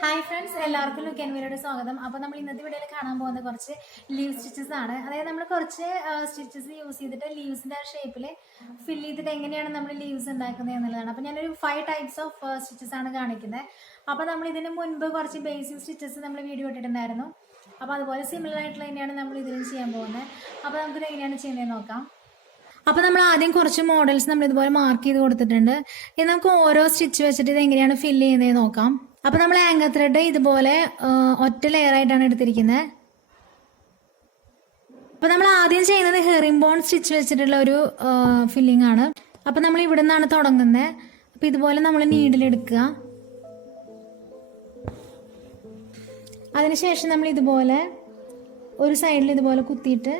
Hi friends, എല്ലാവർക്കും look and വീഡിയോയുടെ സ്വാഗതം. അപ്പോൾ നമ്മൾ ഇന്നത്തെ വീഡിയോയിൽ കാണാൻ പോകുന്ന കുറച്ച് ലീവ് സ്റ്റിച്ചസ് ആണ്. അതായത് നമ്മൾ കുറച്ച് സ്റ്റിച്ചസ് യൂസ് ചെയ്തിട്ട് ലീവ്സിൻ്റെ ഷേപ്പിൽ ഫിൽ ചെയ്തിട്ട് എങ്ങനെയാണ് നമ്മൾ ലീവ്സ് ഉണ്ടാക്കുന്നത് എന്നുള്ളതാണ്. അപ്പോൾ ഞാനൊരു 5 ടൈപ്സ് ഓഫ് സ്റ്റിച്ചസ് ആണ് കാണിക്കുന്നത്. അപ്പോൾ നമ്മൾ ഇതിന് മുൻപ് കുറച്ച് ബേസിക് സ്റ്റിച്ചസ് നമ്മൾ വീഡിയോ ഇട്ടിട്ടുണ്ടായിരുന്നു. അപ്പോൾ അതുപോലെ സിമിലർ ആയിട്ടുള്ള തന്നെയാണ് നമ്മൾ ഇതിലും ചെയ്യാൻ പോകുന്നത്. അപ്പോൾ നമുക്കിത് എങ്ങനെയാണ് ചെയ്യുന്നത് നോക്കാം. അപ്പോൾ നമ്മൾ ആദ്യം കുറച്ച് മോഡൽസ് നമ്മൾ ഇതുപോലെ മാർക്ക് ചെയ്ത് കൊടുത്തിട്ടുണ്ട്. ഇനി നമുക്ക് ഓരോ സ്റ്റിച്ച് വെച്ചിട്ട് ഇത് എങ്ങനെയാണ് ഫില്ല് ചെയ്യുന്നത് നോക്കാം. അപ്പോൾ നമ്മൾ ആങ്കർ ത്രെഡ് ഇതുപോലെ ഒറ്റ ലെയർ ആയിട്ടാണ് എടുത്തിരിക്കുന്നത്. അപ്പോൾ നമ്മൾ ആദ്യം ചെയ്യുന്നത് ഹെറിംഗ് ബോൺ സ്റ്റിച്ച് വെച്ചിട്ടുള്ള ഒരു ഫില്ലിംഗ് ആണ്. അപ്പോൾ നമ്മൾ ഇവിടെ നിന്നാണ് തുടങ്ങുന്നത്. അപ്പോൾ ഇതുപോലെ നമ്മൾ നീഡിലെടുക്കുക. അതിനുശേഷം നമ്മൾ ഇതുപോലെ ഒരു സൈഡിൽ ഇതുപോലെ കുത്തിയിട്ട്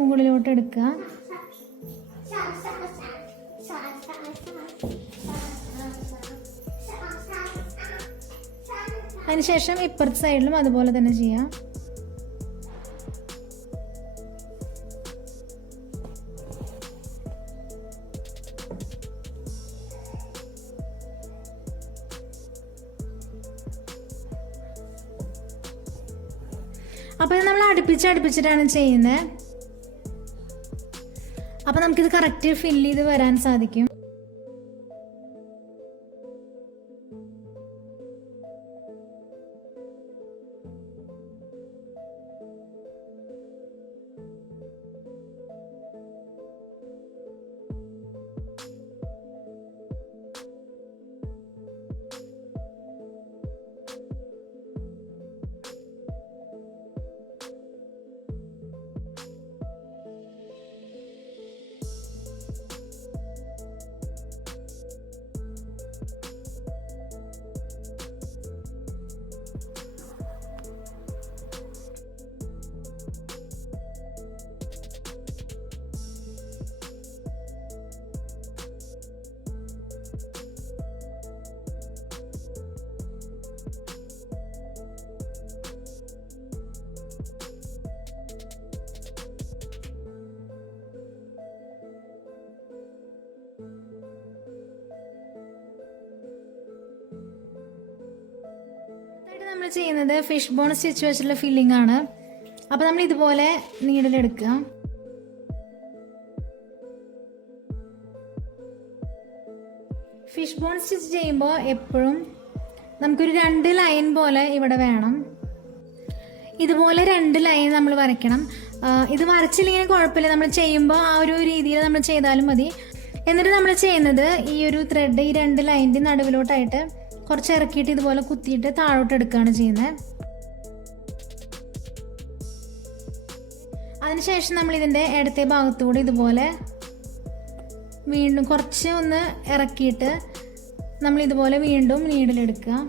മുകളിലോട്ട് എടുക്കുക. അതിനുശേഷം ഇപ്പുറത്തെ സൈഡിലും അതുപോലെ തന്നെ ചെയ്യാം. അപ്പോൾ ഇത് നമ്മൾ അടുപ്പിച്ചിട്ടാണ് ചെയ്യുന്നത്. അപ്പോൾ നമുക്കിത് കറക്റ്റ് ഫില്ല് ചെയ്ത് വരാൻ സാധിക്കും. നമ്മൾ ചെയ്യുന്നത് ഫിഷ് ബോൺ സ്റ്റിച്ച് വെച്ചിട്ടുള്ള ഫില്ലിംഗ് ആണ്. അപ്പോൾ നമ്മൾ ഇതുപോലെ നീഡിലെടുക്കുക. ഫിഷ് ബോൺ സ്റ്റിച്ച് ചെയ്യുമ്പോൾ എപ്പോഴും നമുക്കൊരു 2 ലൈൻ പോലെ ഇവിടെ വേണം. ഇതുപോലെ 2 ലൈൻ നമ്മൾ വരയ്ക്കണം. ഇത് വരച്ചില്ലെങ്കിൽ കുഴപ്പമില്ല, നമ്മൾ ചെയ്യുമ്പോൾ ആ ഒരു രീതിയിൽ നമ്മൾ ചെയ്താലും മതി. എന്നിട്ട് നമ്മൾ ചെയ്യുന്നത് ഈ ഒരു ത്രെഡ് ഈ 2 ലൈനിൻ്റെ നടുവിലോട്ടായിട്ട് കുറച്ച് ഇറക്കിയിട്ട് ഇതുപോലെ കുത്തിയിട്ട് താഴോട്ട് എടുക്കുകയാണ് ചെയ്യുന്നത്. അതിനുശേഷം നമ്മൾ ഇതിൻ്റെ ഇടത്തെ ഭാഗത്തുകൂടി ഇതുപോലെ വീണ്ടും കുറച്ച് ഒന്ന് ഇറക്കിയിട്ട് നമ്മൾ ഇതുപോലെ വീണ്ടും നീഡിലെടുക്കുക.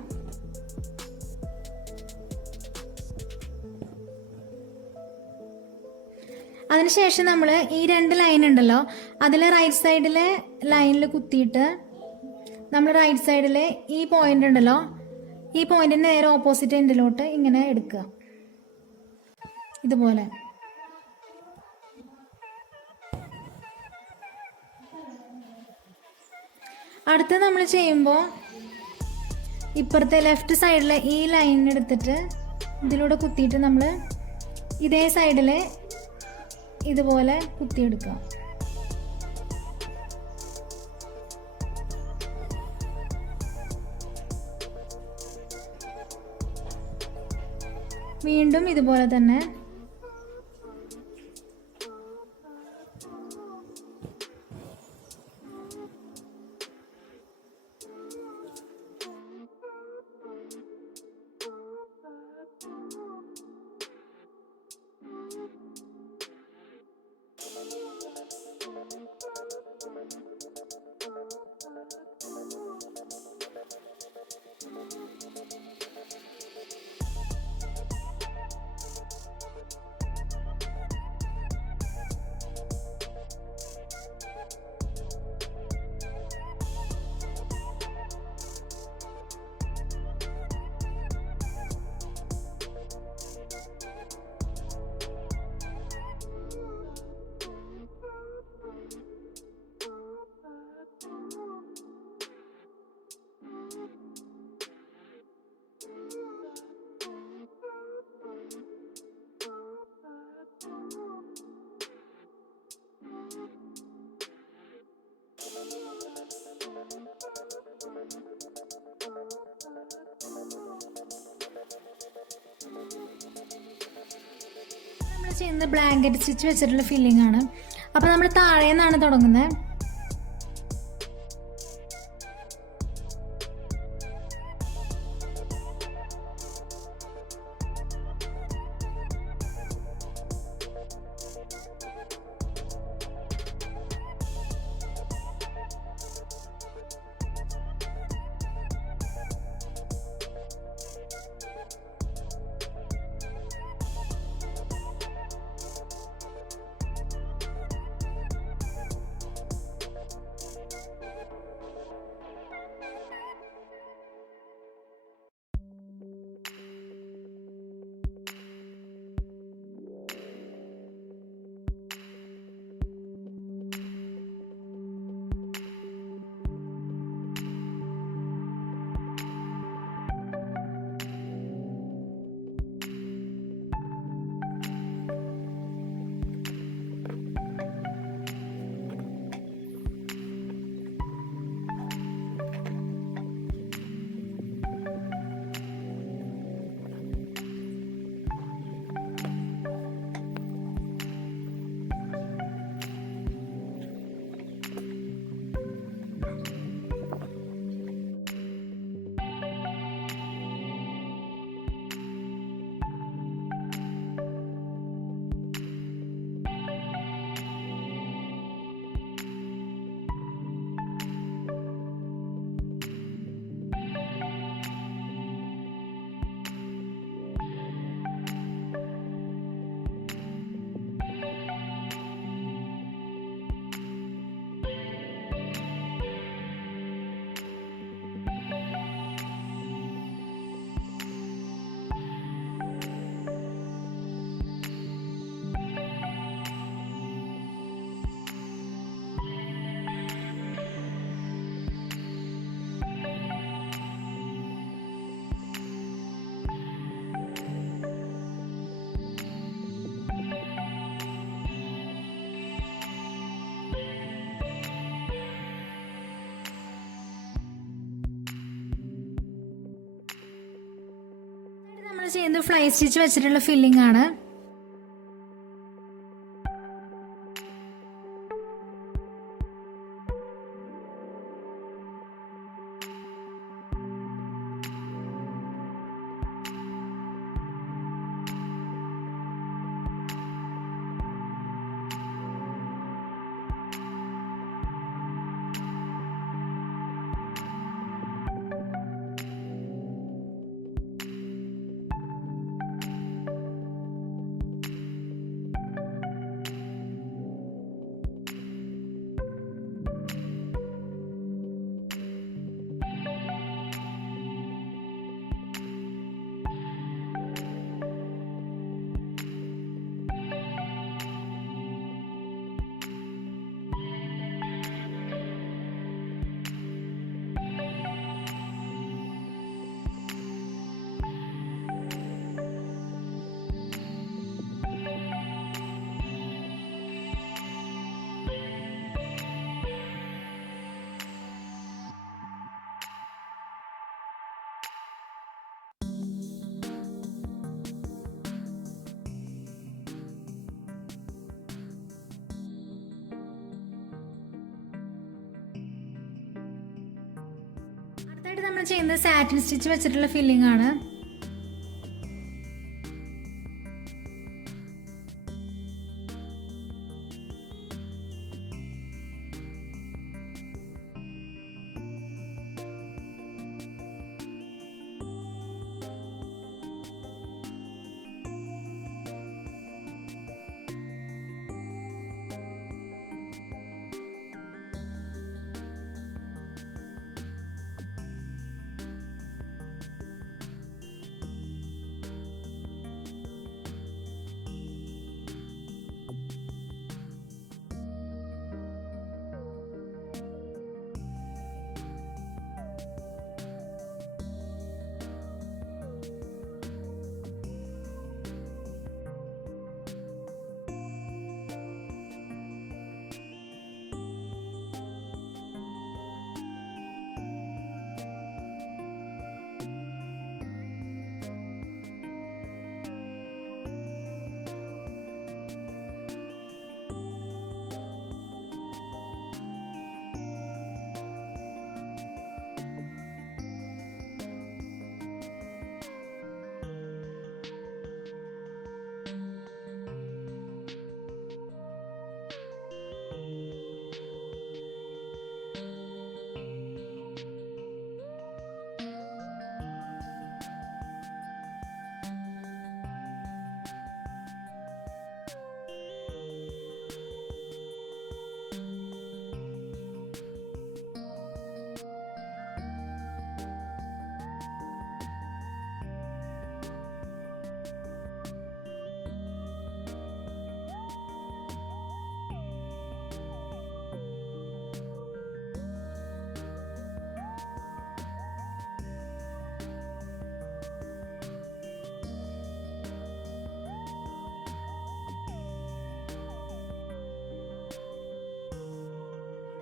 അതിനുശേഷം നമ്മൾ ഈ 2 ലൈൻ ഉണ്ടല്ലോ, അതിൽ റൈറ്റ് സൈഡിലെ ലൈനിൽ കുത്തിയിട്ട് നമ്മൾ റൈറ്റ് സൈഡിലെ ഈ പോയിന്റ് ഉണ്ടല്ലോ, ഈ പോയിന്റിന് നേരെ ഓപ്പോസിറ്റ് എൻഡിലോട്ട് ഇങ്ങനെ എടുക്കുക ഇതുപോലെ. അടുത്ത് നമ്മൾ ചെയ്യുമ്പോൾ ഇപ്പുറത്തെ ലെഫ്റ്റ് സൈഡിലെ ഈ ലൈൻ എടുത്തിട്ട് ഇതിലൂടെ കുത്തിയിട്ട് നമ്മൾ ഇതേ സൈഡിൽ ഇതുപോലെ കുത്തിയെടുക്കുക. വീണ്ടും ഇതുപോലെ തന്നെ ചെയ്യുന്നത് ബ്ലാങ്കറ്റ് സ്റ്റിച്ച് വെച്ചിട്ടുള്ള ഫില്ലിംഗ് ആണ്. അപ്പോൾ നമ്മൾ താഴെ നിന്നാണ് തുടങ്ങുന്നത്. നമ്മൾ ചെയ്യുന്നത് ഫ്ലൈ സ്റ്റിച്ച് വെച്ചിട്ടുള്ള ഫില്ലിംഗ് ആണ്. അടുത്തായിട്ട് നമ്മൾ ചെയ്യുന്നത് സാറ്റിൻ സ്റ്റിച്ച് വെച്ചിട്ടുള്ള ഫില്ലിംഗ് ആണ്.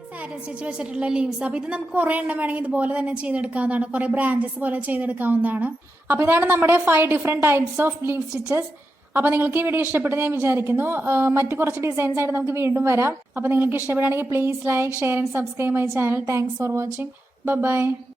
സാറ്റിൻ സ്റ്റിച്ച് വെച്ചിട്ടുള്ള ലീവ്സ്. അപ്പോൾ ഇത് നമുക്ക് കുറേ എണ്ണം വേണമെങ്കിൽ ഇതുപോലെ തന്നെ ചെയ്തെടുക്കാവുന്നതാണ്, കുറേ ബ്രാഞ്ചസ് പോലെ ചെയ്തെടുക്കാവുന്നതാണ്. അപ്പോൾ ഇതാണ് നമ്മുടെ 5 different types of leave stitches. അപ്പോൾ നിങ്ങൾക്ക് ഈ വീഡിയോ ഇഷ്ടപ്പെട്ടു ഞാൻ വിചാരിക്കുന്നു. മറ്റു കുറച്ച് ഡിസൈൻസ് ആയിട്ട് നമുക്ക് വീണ്ടും വരാം. അപ്പോൾ നിങ്ങൾക്ക് ഇഷ്ടപ്പെടുകയാണെങ്കിൽ please like, share and subscribe my channel. Thanks for watching. By.